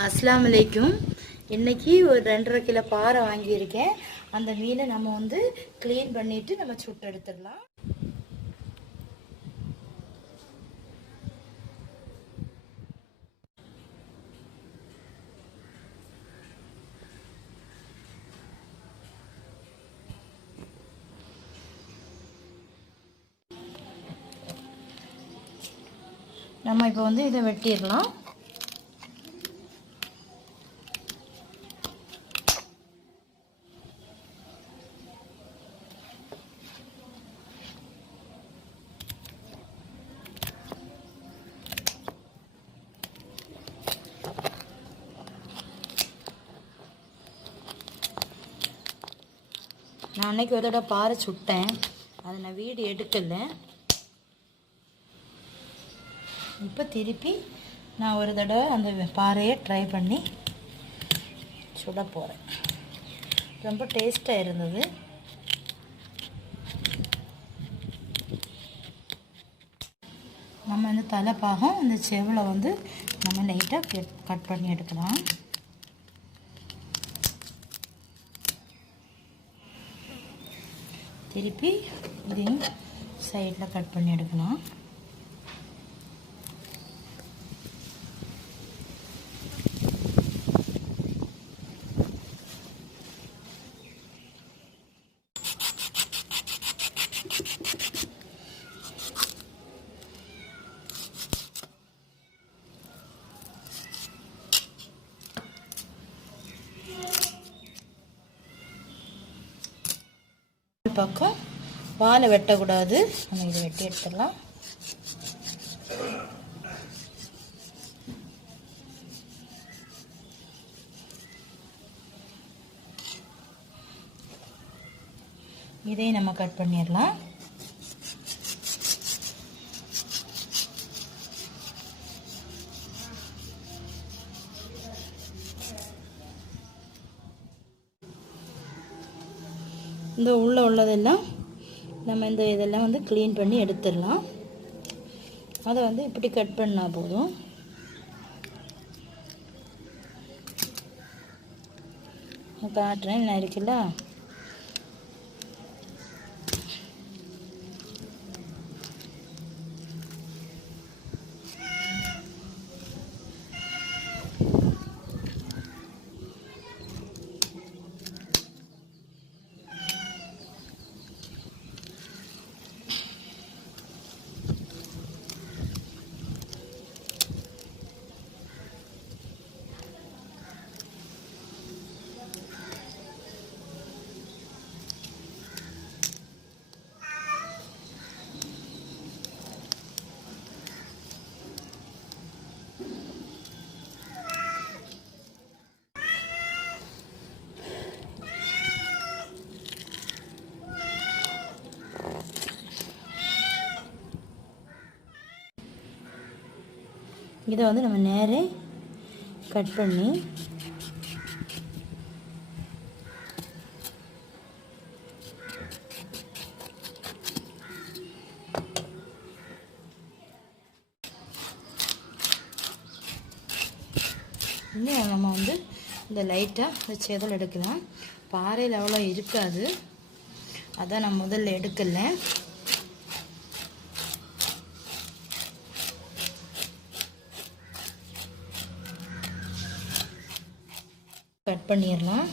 அஸ்ஸலாமு அலைக்கும். இன்னைக்கு ஒரு 2.5 கிலோ பாறை வாங்கியிருக்கேன். அந்த மீனை நம்ம வந்து க்ளீன் பண்ணிட்டு நம்ம சுட்டு எடுத்துடலாம். நம்ம இப்போ வந்து இதை வெட்டிடலாம். நான் அன்னைக்கு ஒரு தடவை பாறை சுட்டேன், அதை நான் வீடியோ எடுக்கலை. இப்போ திருப்பி நான் ஒரு தடவை அந்த பாறையை ட்ரை பண்ணி சுட போகிறேன். ரொம்ப டேஸ்ட்டாக இருந்தது. நம்ம இந்த தலைப்பாகம் இந்த செவலை வந்து நம்ம லைட்டாக கட் பண்ணி எடுக்கலாம். திருப்பி இதையும் சைடில் கட் பண்ணி எடுக்கலாம். பக்கம் வாழை வெட்டக்கூடாது, நம்ம இதை வெட்டி எடுத்துடலாம். இதையும் நம்ம கட் பண்ணிடலாம். இந்த உள்ளதெல்லாம் நம்ம இதெல்லாம் வந்து க்ளீன் பண்ணி எடுத்துடலாம். அதை வந்து இப்படி கட் பண்ணால் போதும். காட்டுறேன் என்ன இருக்குல்ல. இதை வந்து நம்ம நேரே கட் பண்ணி இன்னும் நம்ம வந்து இந்த லைட்டாக இந்த செதல் எடுக்கலாம். பாறையில் அவ்வளோ இருக்காது, அதான் நான் முதல்ல எடுக்கலை. கட் பண்ணிடலாம்.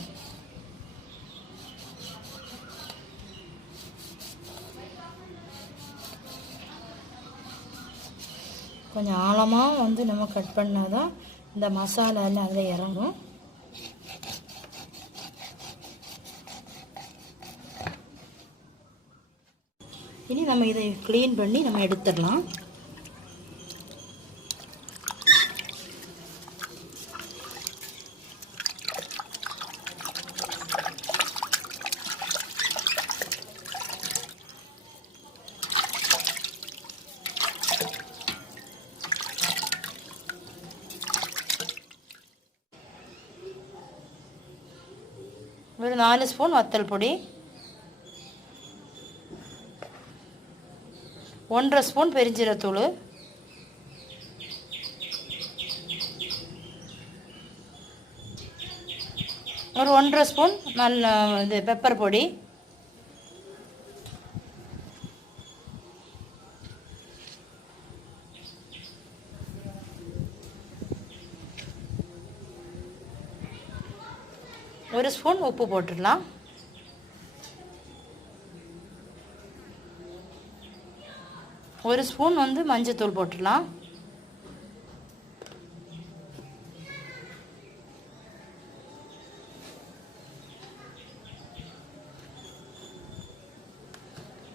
கொஞ்சம் ஆழமாக வந்து நம்ம கட் பண்ணாதான் இந்த மசாலா எல்லாம் அதில் இறங்கும். இனி நம்ம இதை க்ளீன் பண்ணி நம்ம எடுத்துடலாம். ஒரு 4 ஸ்பூன் வத்தல் பொடி, 1.5 ஸ்பூன் பெருஞ்சீரகத்தூள், ஒரு 1.5 ஸ்பூன் நல்ல இது பெப்பர் பொடி, ஒரு ஸ்பூன் உப்பு போட்டுடலாம். ஒரு ஸ்பூன் வந்து மஞ்சத்தூள் போட்டுடலாம்.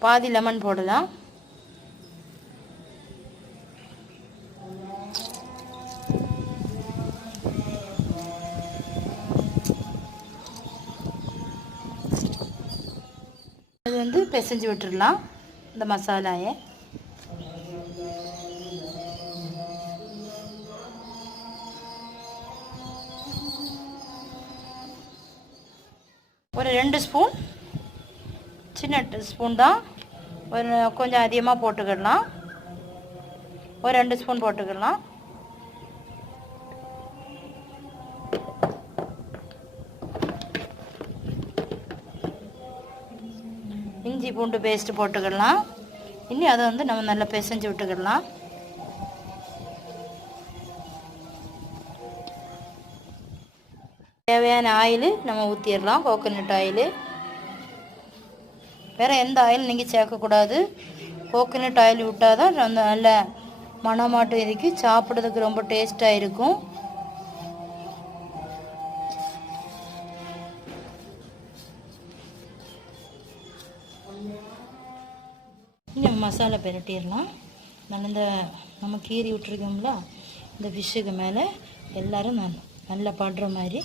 பாதி லெமன் போடலாம். அது வந்து பிசைஞ்சு விட்டுடலாம் இந்த மசாலாயை. ஒரு 2 ஸ்பூன், சின்ன ஸ்பூன் தான், ஒரு கொஞ்சம் அதிகமாக போட்டுக்கிடலாம். ஒரு 2 ஸ்பூன் போட்டுக்கிடலாம். இஞ்சி பூண்டு பேஸ்ட்டு போட்டுக்கிடலாம். இனி அதை வந்து நம்ம நல்லா பிசைஞ்சு விட்டுக்கிடலாம். தேவையான ஆயில் நம்ம ஊற்றிடலாம். கோகோனட் ஆயில், வேறு எந்த ஆயில் நீங்கள் சேர்க்கக்கூடாது. கோகோனட் ஆயில் விட்டால் தான் அந்த நல்ல மணமாட்டம் இருக்கு, சாப்பிட்றதுக்கு ரொம்ப டேஸ்ட்டாக இருக்கும். நம்ம மசாலா பிரட்டிடலாம். நல்ல நம்ம கீறி விட்டுருக்கோம்ல, இந்த ஃபிஷ்ஷுக்கு மேலே எல்லோரும் நல்லா படுற மாதிரி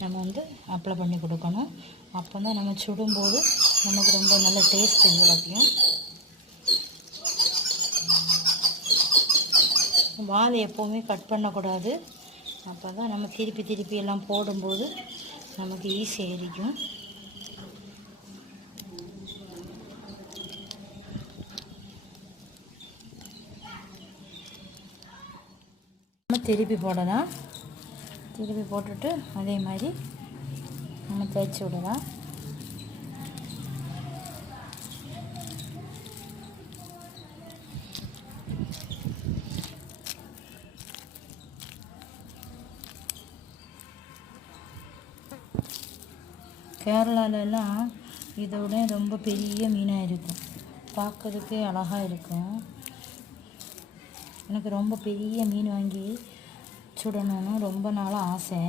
நம்ம வந்து அப்ளை பண்ணி கொடுக்கணும். அப்போ தான் நம்ம சுடும்போது நமக்கு ரொம்ப நல்ல டேஸ்ட் கிடைக்கும். வாழை எப்போவுமே கட் பண்ணக்கூடாது. அப்போ தான் நம்ம திருப்பி எல்லாம் போடும்போது நமக்கு ஈஸியாக இருக்கும். நம்ம திருப்பி போடலாம். திருப்பி போட்டுட்டு அதே மாதிரி நம்ம தேய்ச்சி விடலாம். கேரளாலெல்லாம் இதோட ரொம்ப பெரிய மீனாக இருக்கும், பார்க்கறதுக்கு அழகாக இருக்கும். எனக்கு ரொம்ப பெரிய மீன் வாங்கி சுடணும்னு ரொம்ப நாளாக ஆசை.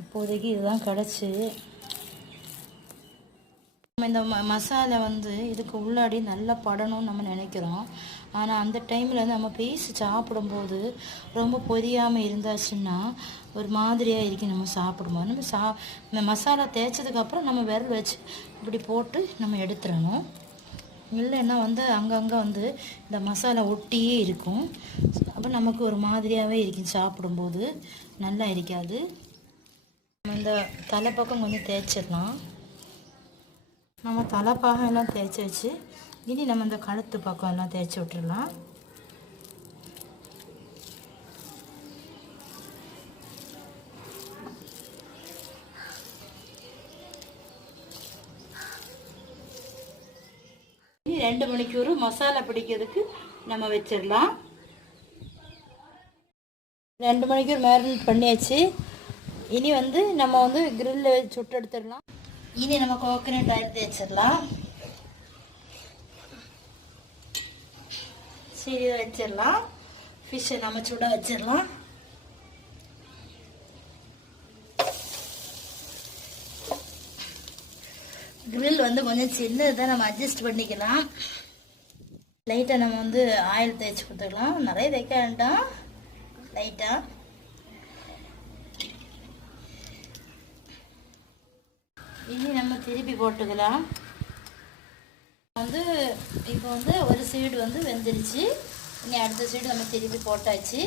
இப்போதைக்கு இதுதான் கிடச்சி. நம்ம இந்த மசாலா வந்து இதுக்கு உள்ளாடி நல்லா படணும்னு நம்ம நினைக்கிறோம். ஆனால் அந்த டைமில் வந்து நம்ம பீஸ் சாப்பிடும்போது ரொம்ப பொரியாமல் இருந்தாச்சுன்னா ஒரு மாதிரியாக இருக்கும். நம்ம சாப்பிடும்போது நம்ம இந்த மசாலா தேய்ச்சதுக்கப்புறம் நம்ம விரல் வச்சு இப்படி போட்டு நம்ம எடுத்துடணும். இல்லைன்னா வந்து அங்கங்கே வந்து இந்த மசாலா ஒட்டியே இருக்கும். அப்போ நமக்கு ஒரு மாதிரியாகவே இருக்கும், சாப்பிடும்போது நல்லா இருக்காது. நம்ம இந்த தலைப்பக்கம் கொஞ்சம் தேய்ச்சிடலாம். நம்ம தலைப்பாகம் எல்லாம் தேய்ச்சி வச்சு இனி நம்ம இந்த கழுத்து பக்கம் எல்லாம் தேய்ச்சி விட்டுடலாம். இனி 2 மணிக்கூர் மசாலா பிடிக்கிறதுக்கு நம்ம வச்சிடலாம். 2 மணிக்கூர் மேரினேட் பண்ணியாச்சு. இனி வந்து நம்ம வந்து கிரில்ல சுட்டு எடுத்துடலாம். இனி நம்ம கோகோனட் ஆயில் தேய்ச்சிடலாம். சரி, வச்சிடலாம். ஃபிஷ்ஷை நம்ம சுட வச்சிடலாம். கிரில் வந்து கொஞ்சம் சின்னதை நம்ம அட்ஜஸ்ட் பண்ணிக்கலாம். லைட்டாக நம்ம வந்து ஆயில் தேய்ச்சி கொடுத்துக்கலாம். நிறைய தேய்க்க வேண்டாம், லைட்டாக. இனி நம்ம திருப்பி போட்டுக்கலாம். வந்து இப்போ வந்து ஒரு சைடு வந்து வெந்துருச்சு. இனி அடுத்த சைடு நம்ம திருப்பி போட்டாச்சு.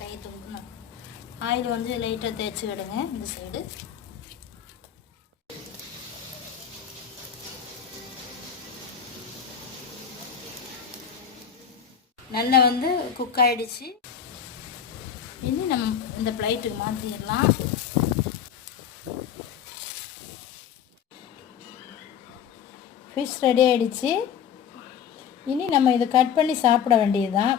கை தூக்கணும். ஆயில் வந்து லைட்டாக தேய்ச்சி விடுங்க இந்த சைடு. நல்லா வந்து குக் ஆகிடுச்சு. இனி நம்ம இந்த பிளேட்டுக்கு மாற்றிடலாம். ஃபிஷ் ரெடி ஆகிடுச்சு. இனி நம்ம இதை கட் பண்ணி சாப்பிட வேண்டியதுதான்.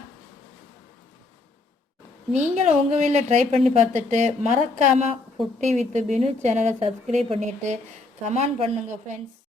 நீங்களும் உங்கள் வீட்டில் ட்ரை பண்ணி பார்த்துட்டு மறக்காமல் ஃபுட்டி வித் பினு சேனலை சப்ஸ்கிரைப் பண்ணிவிட்டு கமெண்ட் பண்ணுங்கள் ஃப்ரெண்ட்ஸ்.